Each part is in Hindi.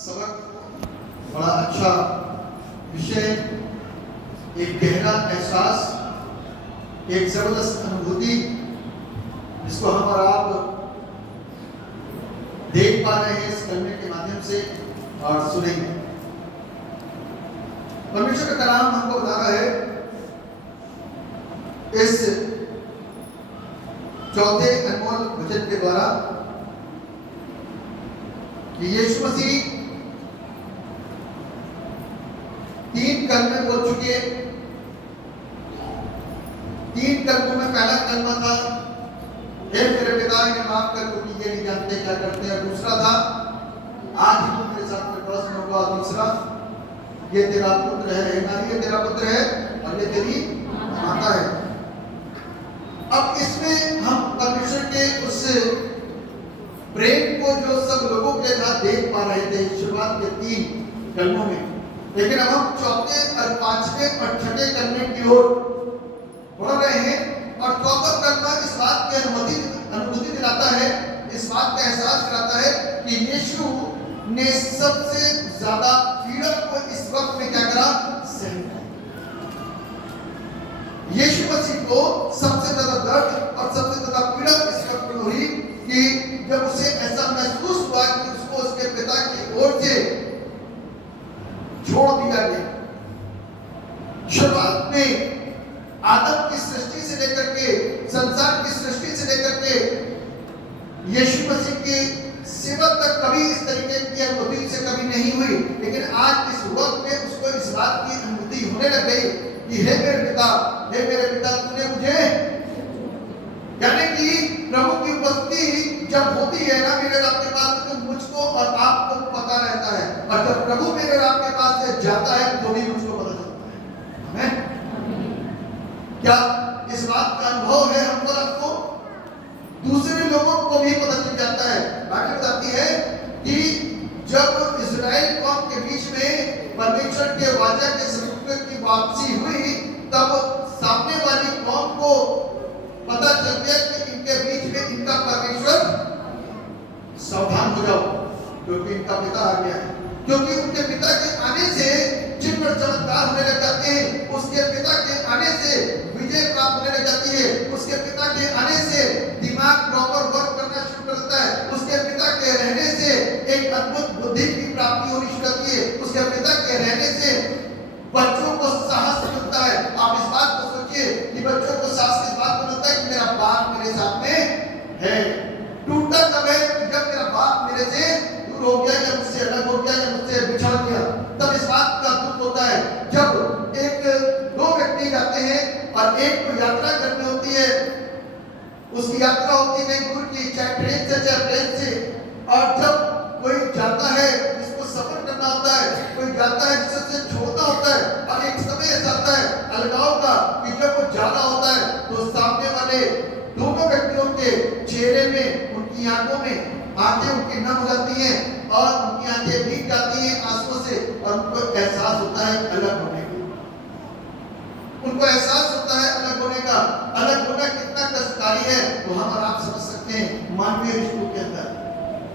सबक बड़ा अच्छा विषय, एक गहरा एहसास, एक जबरदस्त अनुभूति जिसको हम और आप देख पा रहे हैं इस कलमे के माध्यम से और सुनेंगे। परमेश्वर का कलाम हमको बता रहा है इस चौथे अनमोल वचन के द्वारा कि यीशु मसीह 3 कलमे बोल चुके। 3 कलमों में पहला कलमा था, हे मेरे पिता इन्हें माफ कर क्योंकि ये नहीं जानते क्या करते हैं। दूसरा था, आज ही तुम मेरे साथ में क्रॉस में होगा। तीसरा, ये तेरा पुत्र है, हे नारी ये तेरा पुत्र है और ये तेरी माता है। अब इसमें हम परमेश्वर के उस प्रेम को जो सब लोगों के साथ देख पा रहे थे शुरुआत के 3 कलमों में, लेकिन अब हम चौथे और 5वें और 6ठे कलमे की ओर बढ़ रहे हैं। और चौथा कलमा इस बात की अनुभूति दिलाता है, इस बात का एहसास दिलाता है कि यीशु ने सबसे ज्यादा पीड़ा को इस वक्त में क्या करा, सहन किया। यीशु मसीह को सबसे ज्यादा दर्द और सबसे ज्यादा पीड़ा इस वक्त में हुई कि जब उसे ऐसा महसूस हुआ कि उसको उसके पिता की ओर से छोड़ दिया गया। शुरुआत में आदम की सृष्टि से लेकर के संसार की सृष्टि से लेकर के यीशु मसीह के सेवक तक कभी इस तरीके की अनुभूति से कभी नहीं हुई, लेकिन आज इस वक्त में उसको इस बात की अनुभूति होने लग गई कि हे मेरे पिता तूने मुझे, यानी कि प्रभु की उपस्थिति जब होती है ना मेरे रब के पास, तो मुझको और आपको पता रहता है, और जब प्रभु मेरे रब के पास से जाता है तो भी मुझको पता चलता है। आमीन। क्या इस बात का अनुभव है हमको, आपको, दूसरे लोगों को भी पता चल जाता है। बाइबल बताती है कि जब इस्राएल कौम के बीच में परमेश्वर के वाचा के समुद्र की वापसी हुई, तब सामने वाली कौम को पता चल गया कि इनके बीच में इनका परमेश्वर, सावधान हो जाओ क्योंकि इनका पिता आ गया है। क्योंकि उनके पिता के आने से चिन्ह और चमत्कार होने लग जाते हैं, उसके पिता के आने से विजय प्राप्त होने लग जाती है, उसके पिता के आने से दिमाग प्रॉपर वर्क करना शुरू करता है, उसके पिता के रहने से एक अद्भुत बुद्धि की प्राप्ति होनी शुरू होती है, उसके पिता के रहने से बच्चों को साहस मिलता है। आप इस बात को सोचिए कि बच्चों को साहस इस बात को मिलता है कि मेरा बाप मेरे साथ में है। टूटा तब है जब मेरा बाप मेरे से दूर हो गया या मुझसे अलग हो गया या मुझसे बिछड़ गया, तब इस बात का दुख होता है। जब एक 2 व्यक्ति जाते हैं और एक को यात्रा करनी होती है, उसकी यात्रा होती है दूर की, चाहे ट्रेन से चाहे प्लेन से, और जब कोई जाता है जिसको सफर करना होता है, कोई जाता है जिसे छोड़ना होता है, और एक समय ऐसा आता है अलगाव का कि जब वो जाना होता है तो सामने वाले दोनों व्यक्तियों के चेहरे में, उनकी आंखों में आंखें उनकी नम हो जाती हैं और उनकी आंखें भीग जाती हैं आंसुओं से, और उनको एहसास होता है अलग होने का। उनको एहसास होता है अलग होने का। अलग होना कितना कष्टकारी है वो हम और आप समझ सकते हैं। मानवीय रिश्तों के अंदर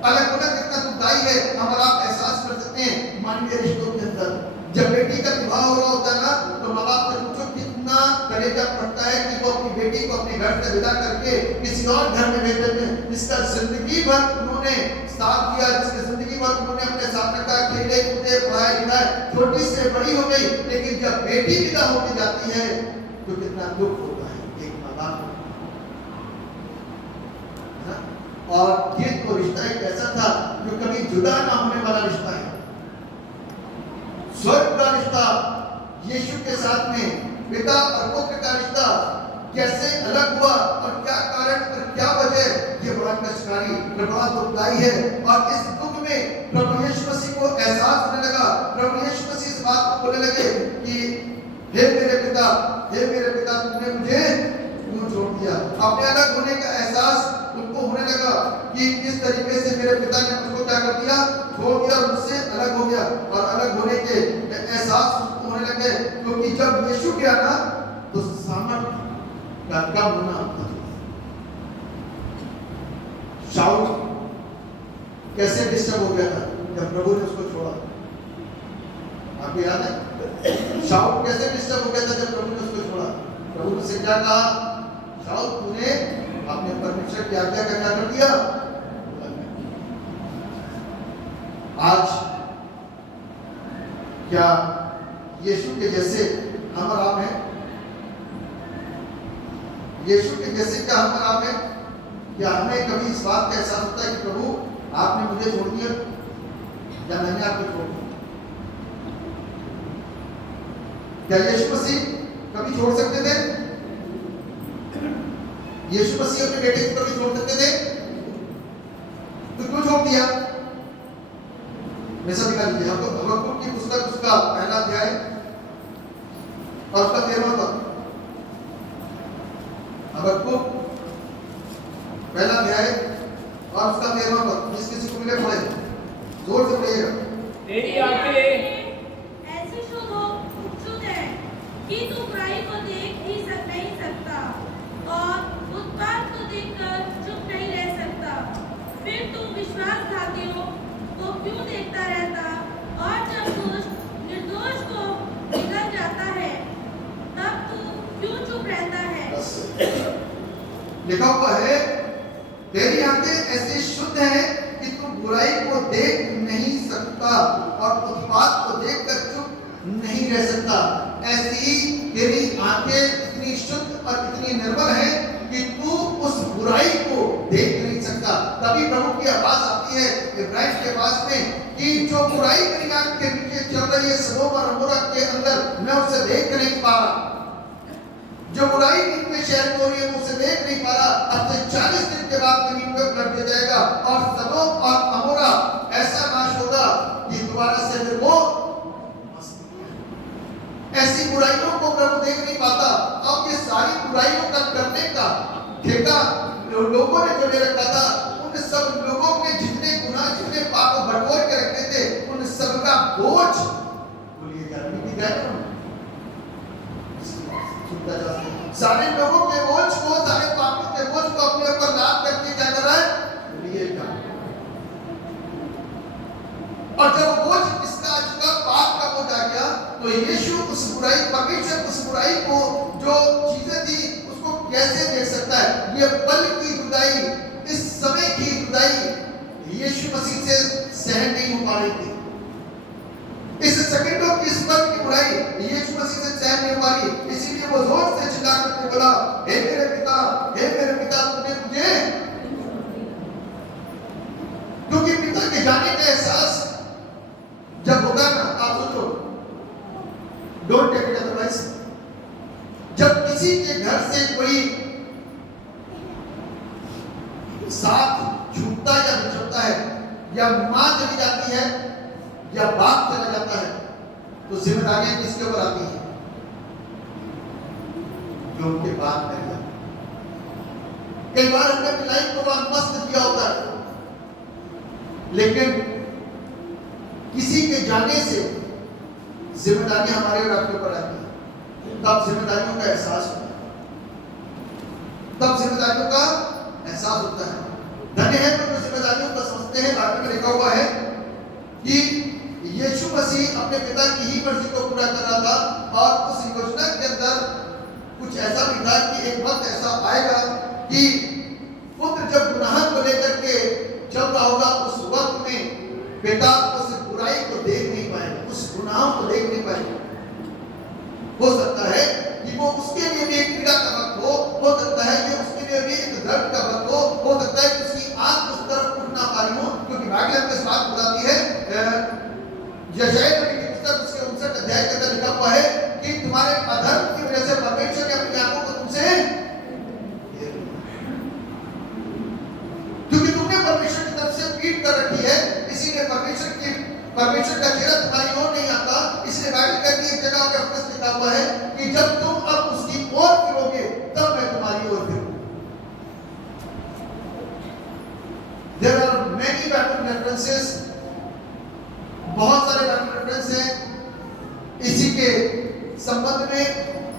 अलग होना कितना दुखदाई है हम और आप एहसास कर सकते हैं मानवीय रिश्तों के अंदर। जब बेटी का विवाह हो रहा होता है ना, तो माँ बाप से पूछो कितना कलेजा पड़ता है कि वो अपनी बेटी को अपने घर से विदा करके किसी और घर में भेज देते हैं, जिसका जिंदगी भर उन्होंने साथ दिया, जिसकी जिंदगी भर उन्होंने अपने साथ रखा, खेले कूदे, पढ़ाई लिखाई, छोटी से बड़ी हो गई, लेकिन जब बेटी विदा होकर जाती है तो कितना दुख होता है एक माँ बाप। और ये तो रिश्ता एक ऐसा था जो कभी जुदा ना होने वाला रिश्ता है। स्वर्ग का रिश्ता यीशु के साथ में पिता और पुत्र का रिश्ता कैसे अलग हुआ और क्या कारण और क्या वजह, ये बड़ा कष्टकारी, बड़ा दुखदाई है। और इस दुख में प्रभु यीशु मसीह को एहसास होने लगा। प्रभु यीशु मसीह इस बात को बोलने लगे कि हे मेरे पिता तुमने मुझे क्यों छोड़ दिया। अपने अलग होने का एहसास उनको होने लगा कि किस तरीके से मेरे पिता ने मुझको क्या कर दिया, छोड़ दिया और मुझसे अलग हो गया। और अलग होने के एहसास उनको होने लगे, क्योंकि जब यीशु गया ना तो सामर्थ का कम होना था। शाऊल कैसे डिस्टर्ब हो गया था, जब प्रभु ने उसको छोड़ा। आपको याद है शाऊल कैसे डिस्टर्ब हो गया था जब प्रभु ने उसको छोड़ा? प्रभु ने उससे क्या कहा? शाऊल तूने अपने परमेश्वर की आज्ञा का क्या कर दिया? आज क्या यीशु के जैसे हम और आप हैं? यीशु के जैसे क्या हम और आप हैं? क्या हमें कभी इस बात का एहसास होता है कि प्रभु आपने मुझे छोड़ दिया या मैंने आपको छोड़ दिया? क्या यीशु मसीह कभी छोड़ सकते थे? यीशु मसीह अपने बेटे को कभी छोड़ सकते थे? तो क्यों छोड़ दिया? वैसा दिखा दीजिए हमको हबक्कुक की पुस्तक उसका पहला अध्याय और उसका 13वां पद। हबक्कुक पहला अध्याय और उसका 13वां पद। जिस किसी को मिले पढ़े, जोर से पढ़िएगा। तेरी आंखें ऐसी शुद्ध है कि तू बुराई को देख नहीं सकता और उत्पात को देखकर चुप नहीं रह सकता। फिर तू विश्वासघातियों को क्यों देखता रहता और जब निर्दोष को निकल जाता है तब तू क्यों चुप रहता है? लिखा हुआ है तेरी आंखें ऐसी शुद्ध हैं कि तू बुराई को देख नहीं सकता और उत्पात को देखकर चुप नहीं रह सकता। ऐसी तेरी आंखें इतनी शुद्ध और इतनी निर्मल हैं कि तू उस बुराई को देख नहीं सकता। तभी प्रभु की आवाज आती है इब्राहिम के पास में कि जो बुराई मेरी आंख के नीचे चल रही है सदोम और अमोरा के अंदर, मैं उसे देख नहीं पा रहा। जो बुराई नीचे शहर में हो रही है मैं उसे देख नहीं पा रहा। अब से 40 दिन के बाद जमीन पर उलट दिया जाएगा और सदोम और अमोरा ऐसा नाश होगा कि दोबारा से फिर वो ऐसी बुराइयों को प्रभु देख नहीं पाता। अब ये सारी बुराइयों का करने का ठेका लोगों ने जो ले रखा था, उन सब लोगों के जितने गुनाह जितने पाप बटोर के रखते थे उन सब का बोझ बोलिए सारे लोगों के बोझ को, सारे पापों के बोझ को अपने ऊपर लाद करके क्या कर रहा है? और जब बोझ इसका चुका, पाप का बोझ आ गया, तो यीशु उस बुराई, परमेश्वर उस बुराई को जो चीजें थी उसको कैसे देख सकता है? ये पल की जुदाई, इस समय की जुदाई यीशु मसीह से सहन नहीं हो पा रही थी। इस सेकंडों की इस पल की बुराई यीशु मसीह से सहन नहीं हो पा रही। इसीलिए वो जोर से चिल्ला करके बोला, हे मेरे पिता तूने मुझे, क्योंकि पिता के जाने का एहसास जब होगा ना, आप सोचो, डोंट टेक इट अदरवाइज, जब किसी के घर से कोई साथ छूटता या बिछड़ता है, या मां चली जाती है या बाप चला जाता है, तो जिम्मेदारियां किसके ऊपर आती हैं? जो उनके बाद में रह जाते। कई बार हमने अपनी लाइफ को बहुत मस्त किया होता है, लेकिन किसी के जाने से जिम्मेदारियां हमारे और आपके ऊपर आती हैं। तब जिम्मेदारियों का एहसास होता है, धन्य है तो जिम्मेदारियों को समझते हैं। बाइबल में लिखा हुआ है कि यीशु मसीह अपने पिता की ही मर्जी को पूरा कर रहा था और उस योजना के अंदर कुछ ऐसा भी था कि एक वक्त ऐसा आएगा कि पुत्र जब गुनाह को लेकर के चल रहा होगा, उस वक्त में पिता उस बुराई को देख नहीं पाएगा, उस गुनाह को देख नहीं पाएगा। हो सकता है कि वो उसके लिए भी एक पीड़ा का वक्त हो सकता है कि उसके लिए भी एक दर्द का वक्त हो सकता है कि उसकी आंख उस तरफ उठ ना पा रही हो, क्योंकि बाइबल में इस बात बताती है, यशायाह नबी की पुस्तक उसके 59 अध्याय के अंदर लिखा हुआ है कि तुम्हारे अधर्म की वजह से परमेश्वर ने अपनी आंखों को तुमसे, क्योंकि तुमने परमेश्वर की तरफ से पीठ कर रखी है, इसीलिए परमेश्वर का चेहरा तुम्हारी ओर नहीं आता। इसलिए बाइबल कहती है, एक जगह पे लिखा हुआ है कि जब तुम अब उसकी ओर फिरोगे तब मैं तुम्हारी ओर फिरूंगा। There are many Bible references, बहुत सारे Bible references हैं इसी के संबंध में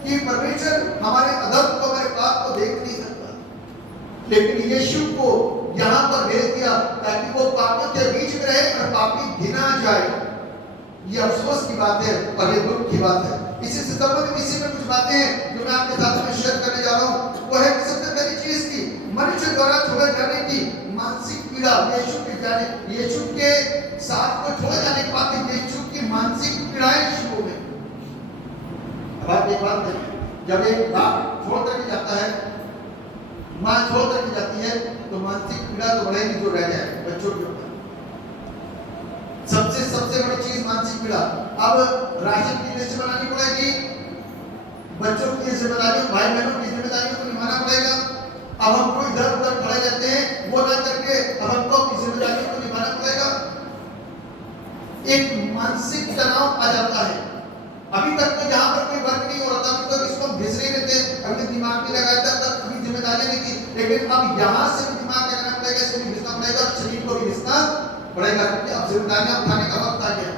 कि परमेश्वर हमारे अधर्म को, हमारे पाप को देख नहीं सकता, लेकिन यीशु को यहाँ पर भेज दिया ताकि वो पापों के बीच में रहे और पापी गिना जाए। ये अफसोस की बात है और ये दुख की बात है। इसी संदर्भ में इसी में कुछ बातें हैं जो मैं आपके साथ में शेयर करने जा रहा हूँ। वो है कि सबसे पहली चीज की मनुष्य द्वारा छोड़े जाने की मानसिक पीड़ा। यीशु के साथ को छोड़े जाने के बाद यीशु की मानसिक पीड़ाएं शुरू हो गई। अब आप एक बात देखें, जब एक बाप छोड़ करके जाता है, माँ छोड़ करके जाती है, तो मानसिक पीड़ा तो बढ़ेगी जो रह जाए बच्चों के ऊपर। सबसे बड़ी चीज मानसिक पीड़ा। अब राशन की लिस्ट बनानी पड़ेगी, बच्चों की जिम्मेदारियों, भाई बहनों की जिम्मेदारियों को निभाना पड़ेगा। अब हमको इधर उधर खड़े रहते हैं, वो ना करके अब हमको अपनी जिम्मेदारियों को निभाना पड़ेगा। एक मानसिक तनाव आ जाता है। अभी तक तो यहाँ पर कोई वर्क नहीं हो रहा था, अभी तक इसको घिसरे रहते, अभी दिमाग में लगाया था, तब कभी जिम्मेदारी नहीं थी। लेकिन अब यहाँ से भी दिमाग लगाना पड़ेगा, इसको भी घिसना पड़ेगा, शरीर को भी घिसना पड़ेगा, क्योंकि अब जिम्मेदारियां उठाने का वक्त आ गया।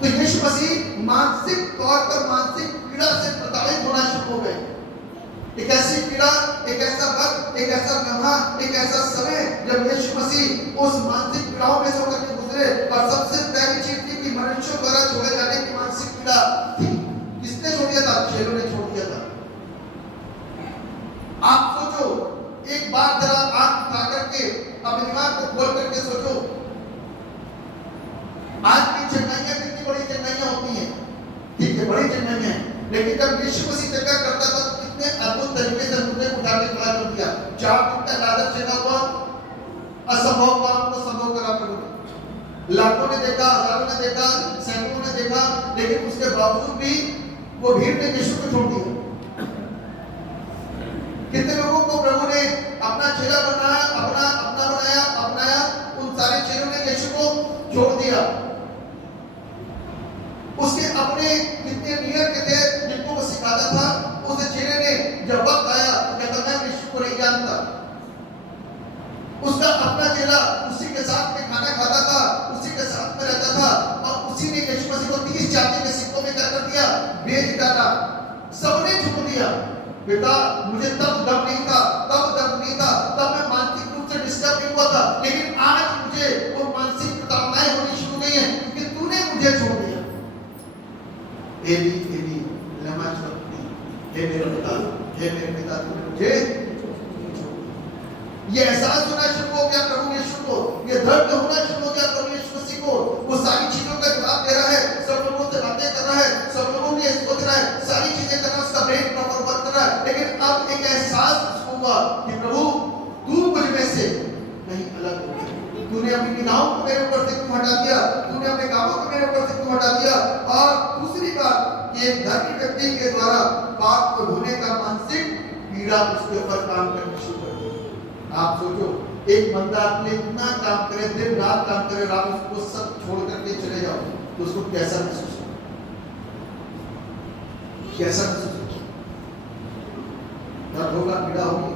तो यीशु मसीह मानसिक तौर पर मानसिक पीड़ा से प्रताड़ित होना शुरू हो गए। एक ऐसी पीड़ा, एक ऐसा वक्त, एक ऐसा लम्हा, एक ऐसा समय जब यीशु मसीह उस मानसिक पीड़ाओं में से होकर के गुजरे। और सबसे पहली चीज थी कि मनुष्यों द्वारा छोड़े जाने की मानसिक पीड़ा थी। किसने छोड़ दिया था? चेलों ने छोड़ दिया था। आप सोचो, एक बार जरा आंख उठा करके अपने दिमाग को खोल करके सोचो, आज की चेन्नैयां कितनी बड़ी चेन्नैयां होती हैं, ठीक है, बड़ी चेन्नैयां हैं, लेकिन जब यीशु मसीह चक्कर करता था तो कितने अद्भुत तरीके से मुद्दे को उठा के खड़ा कर दिया। 4 दिन का लालच चेला हुआ, असंभव काम को संभव करा कर दिया। लाखों ने देखा, हजारों ने देखा, सैकड़ों ने देखा, लेकिन उसके बावजूद भी वो भीड़ ने यीशु को छोड़ दिया। कितने लोगों को प्रभु ने अपना चेला बनाया, अपनाया, उन सारे चेलों ने यीशु को छोड़ दिया। उसके अपने कितने नियर के थे जिनको वो सिखाता था, उस चेले ने जब वक्त आया कहता मैं यीशु को नहीं जानता। उसका अपना चेला उसी के साथ में खाना खाता था, उसी के साथ में रहता था, और उसी ने यीशु मसीह को 30 चांदी के सिक्कों में क्या कर दिया? बेच डाला। सबने छोड़ दिया। बेटा, मुझे तब दम नहीं था, तब मैं मानसिक रूप से डिस्टर्ब नहीं हुआ था, लेकिन आज मुझे वो मानसिक प्रताड़नाएं होनी शुरू हो गई हैं क्योंकि तूने मुझे छोड़ दिया। एली लमा शब्दी, हे मेरे पिता तूने मुझे छोड़ दिया। ये एहसास होना शुरू हो गया प्रभु यीशु को, ये दर्द होना शुरू हो गया प्रभु यीशु मसीह को। वो सारी चीजों का जवाब दे रहा है, सब लोगों से बातें कर रहा है, सब लोगों के सोच रहा है, सारी चीजें कर रहा है, उसका ब्रेन प्रॉपर वर्क कर रहा है, लेकिन अब एक एहसास हुआ कि प्रभु तू मुझ में से नहीं अलग हो गया। तूने अपनी निगाहों को मेरे ऊपर से क्यों हटा दिया? तूने अपने कामों को मेरे ऊपर से क्यों हटा दिया? और दूसरी बात कि एक धर्मी व्यक्ति के द्वारा पाप को धोने का मानसिक पीड़ा उसके ऊपर काम करनी शुरू कर दी। आप सोचो, एक बंदा अपने इतना काम करे, दिन रात काम करे, रात उसको सब छोड़ करके चले जाओ तो उसको कैसा महसूस होगा? कैसा महसूस होगा? दर्द होगा, पीड़ा होगी।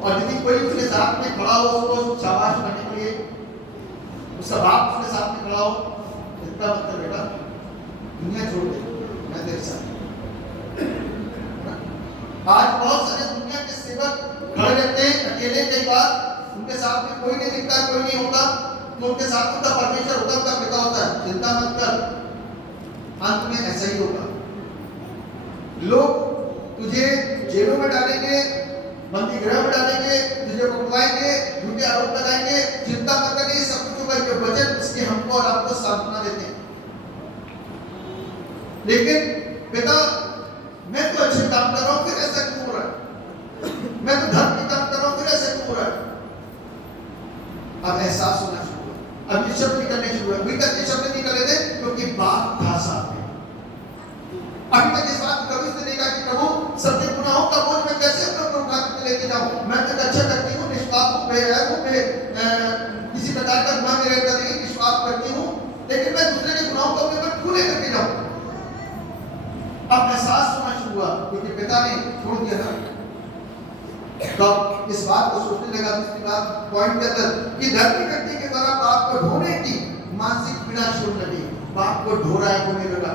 और यदि कोई उसके साथ में खड़ा हो, उसको शाबाश करने के लिए, उसका बाप उसके साथ में खड़ा हो, इतना मतलब बेटा दुनिया छोड़ दे, मैं तेरे साथ। आज बहुत सारे दुनिया के सेवक खड़े रहते हैं अकेले, कई बार उनके साथ में कोई नहीं दिखता, कोई नहीं होता, तो उनके साथ उनका परमेश्वर होता, उनका पिता होता है। चिंता मत कर, अंत में ऐसा ही होगा। लोग तुझे जेलों में डालेंगे, बंदी गृह में डालेंगे, तुझे पकड़वाएंगे, झूठे आरोप लगाएंगे। चिंता मत कर, सब कुछ होगा। ये वचन उसके हमको और आपको सांत्वना देते हैं। लेकिन पिता, मैं तो अच्छे काम कर रहा हूं, फिर ऐसा क्यों हो रहा है? मैं तो धर्म के काम कर रहा हूं, फिर ऐसा क्यों हो रहा है? अब एहसास होना शुरू हुआ। अब ये शब्द निकलने शुरू हुए। अभी तक ये शब्द नहीं निकले थे क्योंकि बात था साथ में। अभी तक इस बात कभी से नहीं कहा कि प्रभु सबके गुनाहों का बोझ मैं कैसे अपने ऊपर उठा के लेके जाऊं? मैं तो अच्छा करती हूँ, निष्पाप हूँ, किसी प्रकार का गुनाह मेरे अंदर नहीं, निष्पाप करती हूँ, लेकिन मैं दूसरे के गुनाहों को अपने ऊपर क्यों लेकर के जाऊं? अब एहसास होना शुरू हुआ क्योंकि पिता ने छोड़ दिया था। तो इस बात को सोचने लगा। दूसरी बात पॉइंट के अंदर कि धर्मी व्यक्ति के द्वारा पाप को ढोने की मानसिक पीड़ा शुरू लगी। पाप को ढो रहा है, होने लगा,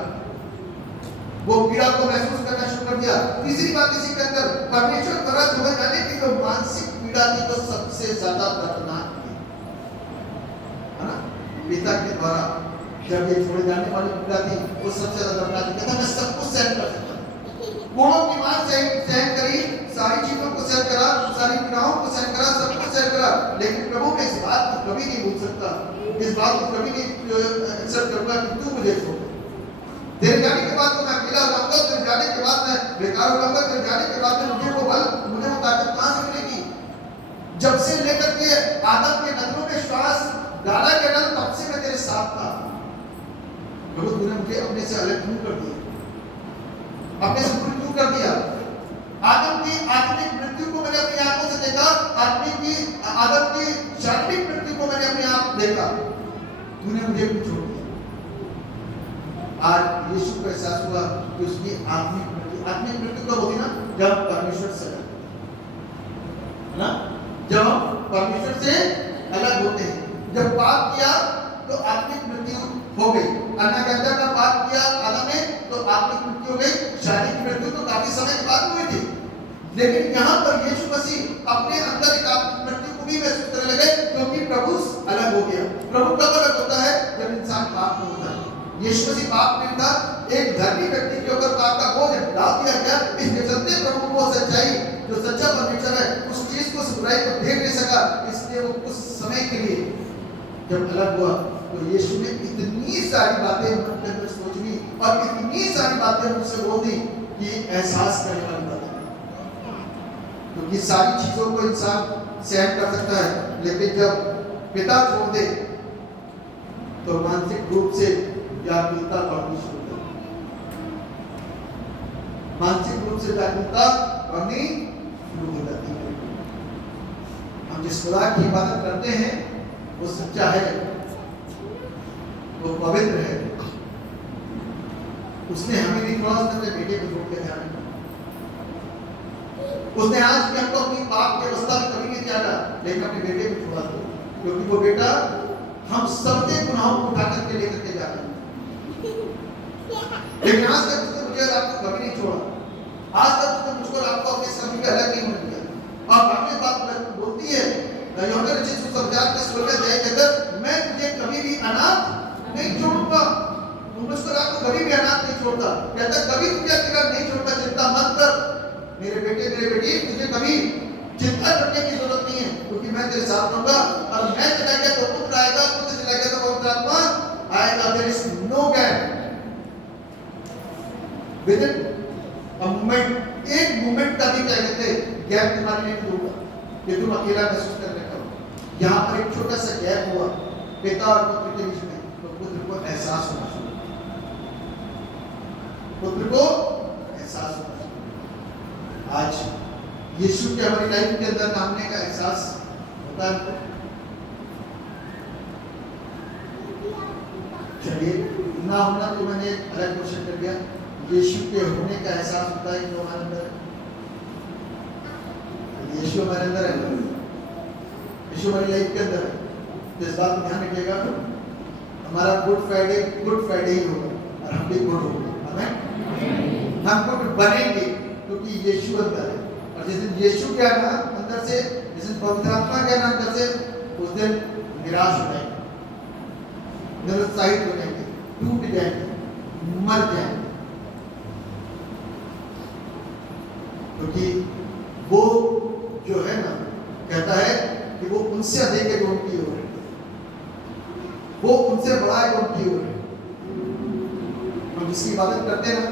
वो पीड़ा को महसूस करना शुरू कर दिया। तीसरी बात इसी के अंदर परमेश्वर द्वारा धोए जाने की जो मानसिक पीड़ा थी, तो सबसे ज्यादा दर्दनाक थी। पिता के द्वारा जब ये छोड़े जाने वाली पीड़ा थी, वो सबसे ज्यादा दर्दनाक थी। कहता मैं सब कुछ सहन कर सकता हूँ। गुणों की मान सहन करी, सारी चीजों को सहन करा, सारी पीड़ाओं को सहन करा, सब कुछ सहन करा, लेकिन प्रभु मैं इस बात को कभी नहीं भूल सकता, इस बात को कभी नहीं एक्सेप्ट करूंगा कि तू मुझे छोड़। तेरे जाने के बाद तो मैं अकेला हो जाऊंगा, तेरे जाने के बाद मैं बेकार हो जाऊंगा, तेरे जाने के बाद मुझे वो बल, मुझे वो ताकत कहां से मिलेगी? जब से लेकर के आदम के नथनों में श्वास डाला गया ना, तब से मैं तेरे साथ था। प्रभु तूने मुझे अपने से अलग क्यों कर दिया? अपने से दूर क्यों कर दिया? आदम की आत्मिक मृत्यु को मैंने अपनी आंखों से देखा, आदम की शारीरिक मृत्यु को मैंने अपनी आंख देखा, तूने मुझे क्यों छोड़ दिया? आज यीशु को एहसास हुआ कि उसकी आत्मिक मृत्यु कब होती ना? जब परमेश्वर से अलग, है ना? जब हम परमेश्वर से अलग होते हैं। जब पाप किया तो आत्मिक मृत्यु हो गई। अन्ना कहता का पाप किया आदम ने तो आत्मिक मृत्यु हो गई। शारीरिक मृत्यु तो काफी समय के बाद हुई थी, लेकिन यहाँ पर यीशु मसीह अपने अंदर एक आत्मिक मृत्यु को भी महसूस करने लगे, क्योंकि प्रभु अलग हो गया। प्रभु कब अलग होता है? जब इंसान पाप में होता है। यीशु मसीह पाप में था, एक धर्मी व्यक्ति के ऊपर पाप का बोझ डाल दिया गया, इसके चलते प्रभु को सच्चाई, जो सच्चा परमेश्वर है, उस चीज को, बुराई को देख नहीं सका। इसलिए वो कुछ समय के लिए जब अलग हुआ तो यीशु ने इतनी सारी बातें अपने अंदर सोची और इतनी सारी बातें उनसे बोल दी कि एहसास करने वाली बात है। क्योंकि सारी चीजों को इंसान सहन कर सकता है, लेकिन जब पिता छोड़ दे तो मानसिक रूप से व्याकुलता बढ़नी शुरू हो जाती है। मानसिक रूप से व्याकुलता बढ़नी शुरू हो जाती है। हम जिस खुदा की इबादत करते हैं वो सच्चा है, वो पवित्र है। उसने हमें भी थोड़ा सा अपने बेटे को छोड़ के ध्यान रखा। उसने आज भी हमको अपनी पाप की अवस्था में कभी नहीं त्यागा, लेकिन अपने बेटे को छोड़ा दो, क्योंकि वो बेटा हम सबके गुनाहों को उठा करके लेकर के जा रहा है। लेकिन आज तक उसने मुझे और आपको कभी नहीं छोड़ा। आज तक उसने मुझको और आपको अपने कभी भी अलग नहीं होने दिया। और बाकी बात बोलती है यूहन्ना रचित सुसमाचार के 16वें अध्याय के अंदर, मैं तुझे कभी भी अनाथ नहीं छोड़ूंगा। मुझको आपको कभी भी अनाथ नहीं छोड़ता। कहता कभी तुझे अकेला नहीं छोड़ता, चिंता मत कर मेरे बेटे मेरे बेटी, तुझे कभी चिंता करने की जरूरत नहीं है, क्योंकि मैं तेरे साथ रहूंगा। और मैं चला गया तो पुत्र आएगा, पुत्र चला गया तो पवित्र आत्मा आएगा। There is no gap within a moment. एक मोमेंट का भी क्या कहते हैं गैप तुम्हारे लिए दूंगा कि तुम अकेला महसूस करने का। यहाँ पर एक छोटा सा गैप हुआ पिता और पुत्र के बीच में, तो पुत्र को एहसास होना शुरू, पुत्र को एहसास होना शुरू। आज यीशु के हमारी लाइफ के अंदर नामने का एहसास होता है। चलिए ना होना तो मैंने अलग क्वेश्चन कर दिया। यीशु के होने का एहसास होता है कि हमारे अंदर, यीशु हमारे अंदर है, यीशु हमारी लाइफ के अंदर है। तो इस बात को ध्यान रखिएगा, हमारा गुड फ्राइडे ही होगा और हम भी गुड होंगे। हमें हम गुड बनेंगे क्योंकि यीशु अंदर है। और जिस दिन यीशु के आना अंदर से, जिस दिन पवित्र आत्मा के आना अंदर से, उस दिन निराश हो जाएंगे, निरुत्साहित हो जाएंगे, टूट जाएंगे, मर जाएंगे, क्योंकि वो जो है ना कहता है कि वो उनसे अधिक है जो उनकी ओर है, वो उनसे बड़ा है जो उनकी ओर है। हम जिसकी इबादत करते हैं ना,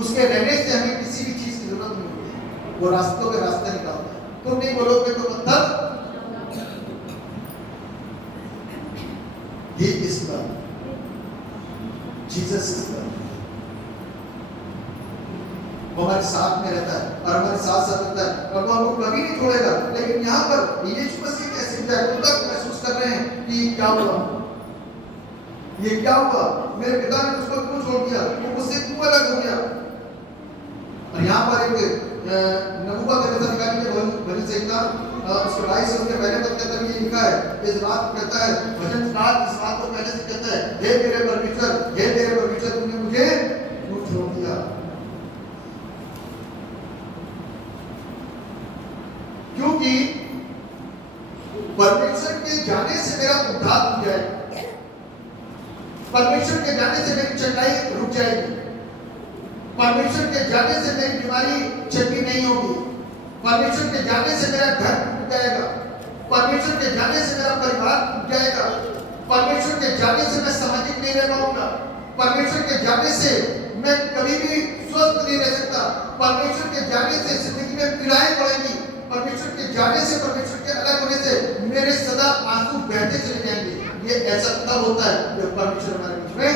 उसके रहने से हमें किसी भी चीज की जरूरत नहीं होती। वो रास्तों के रास्ते निकालता है। तुम नहीं बोलोगे तो पत्थर He is love. Jesus is love. वो हमारे साथ में रहता है और हमारे साथ साथ रहता है और वो हमको कभी नहीं छोड़ेगा। लेकिन यहाँ पर यीशु मसीह कैसे व्याकुलता को महसूस कर रहे हैं कि क्या हुआ, ये क्या हुआ, मेरे पिता ने मुझको क्यों छोड़ दिया, वो मुझसे क्यों अलग हो गया। और यहाँ पर एक नबूबत का जैसा निकालिए भजन संहिता उसके 22 उसके पहले पद के अंदर ये लिखा है, इस बात को कहता है भजन स्टार, इस बात को पहले से कहता है, हे मेरे परमेश्वर तुमने मुझे क्यों छोड़ दिया। क्योंकि परमेश्वर के जाने से मेरा उद्धार हो जाएगा। परमेश्वर के जाने से मेरी चंगाई रुक जाएगी, परमेश्वर के जाने से मेरी बीमारी चंगी नहीं होगी, परमेश्वर के जाने से मेरा घर टूट जाएगा, परमेश्वर के जाने से मेरा परिवार टूट जाएगा, परमेश्वर के जाने से मैं सामाजिक नहीं रह पाऊंगा, परमेश्वर के जाने से मैं कभी भी स्वस्थ नहीं रह सकता, परमेश्वर के जाने से जिंदगी में पीड़ाएं बढ़ेंगी, परमेश्वर के जाने से, परमेश्वर के अलग होने से मेरे सदा आंसू बहते चले जाएंगे। ये ऐसा तब होता है जब परमेश्वर हमारे बीच में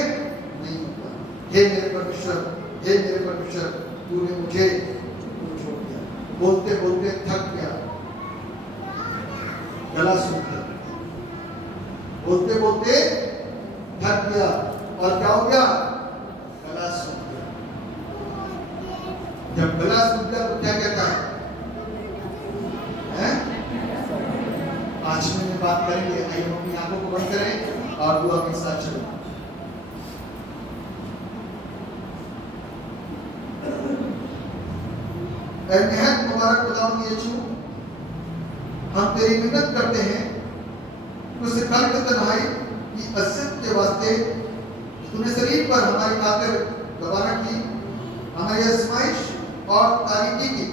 नहीं होता। हे मेरे परमेश्वर, हे मेरे परमेश्वर, तूने मुझे छोड़ दिया, बोलते बोलते थक गया, गला सूख गया, बोलते बोलते थक गया और क्या हो गया, गला सूख गया। जब गला सूख गया तो क्या कहता है? आज में बात करेंगे। आइए हम अपनी आंखों को बंद करें और दुआ के साथ चलें। निहायत मुबारक खुदावंद यीशु, हम तेरी मिन्नत करते हैं तुझसे कल्प तन्हाई की अज़्ज़त के वास्ते तूने शरीर पर हमारी खातिर गवारा की, हमारी आजमाइश और तारीकी की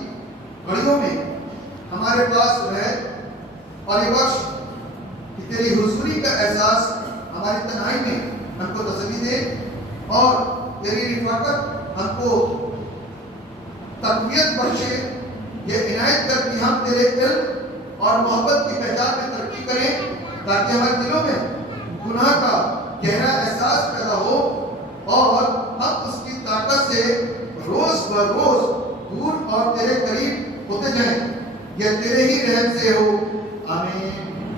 घड़ियों में हमारे पास रह और ये वर्ष कि तेरी हुजूरी का एहसास हमारी तन्हाई में हमको तसल्ली दे और तेरी रिफाकत हमको तक़वियत बख्शे। ये इनायत कर कि हम तेरे इल्म और मोहब्बत की पहचान में तरक्की करें, ताकि हमारे दिलों में गुनाह का गहरा एहसास पैदा हो और हम उसकी ताकत से रोज ब रोज दूर और तेरे करीब होते जाएं। यह तेरे ही रहम से हो